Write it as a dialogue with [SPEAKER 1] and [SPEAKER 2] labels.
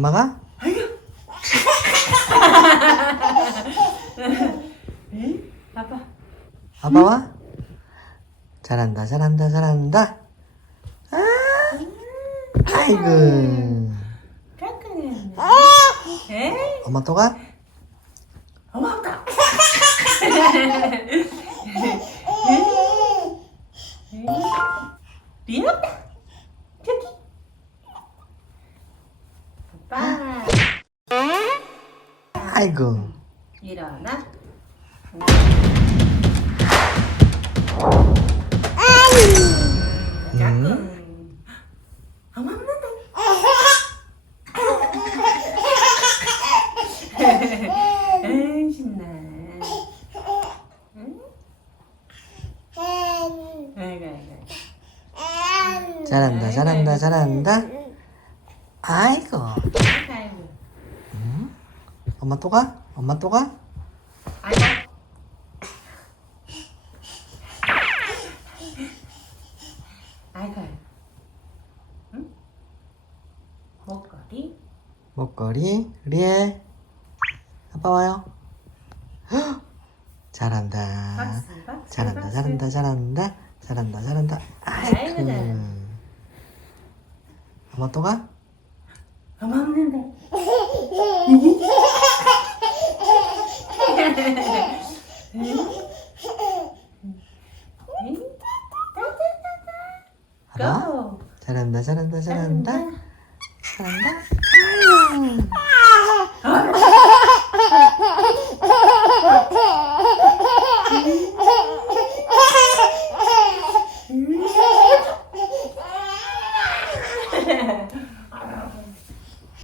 [SPEAKER 1] 엄마가?
[SPEAKER 2] 응? 아빠.
[SPEAKER 1] 아빠와? 잘한다, 잘한다, 잘한다. 아, 아이고.
[SPEAKER 2] 깔끔해. 에이,
[SPEAKER 1] 엄마 또 가?
[SPEAKER 2] 엄마 없다.
[SPEAKER 1] 아이고.
[SPEAKER 2] 일어나. 에이, 신나. 응? 아이고, 아이고.
[SPEAKER 1] 잘한다, 잘한다, 잘한다. 아이고.
[SPEAKER 2] 아이고.
[SPEAKER 1] 엄마 또 가? 엄마 또 가?
[SPEAKER 2] 아이고. 응? 목걸이?
[SPEAKER 1] 목걸이, 리에. 아빠 와요. 헉! 잘한다. 잘한다. 잘한다, 잘한다. 잘한다, 잘한다.
[SPEAKER 2] 아이고,
[SPEAKER 1] 아이고.
[SPEAKER 2] 잘한다.
[SPEAKER 1] 엄마 또 가?
[SPEAKER 2] 엄마 없는데. 고!
[SPEAKER 1] 잘한다, 잘한다, 잘한다. 잘한다.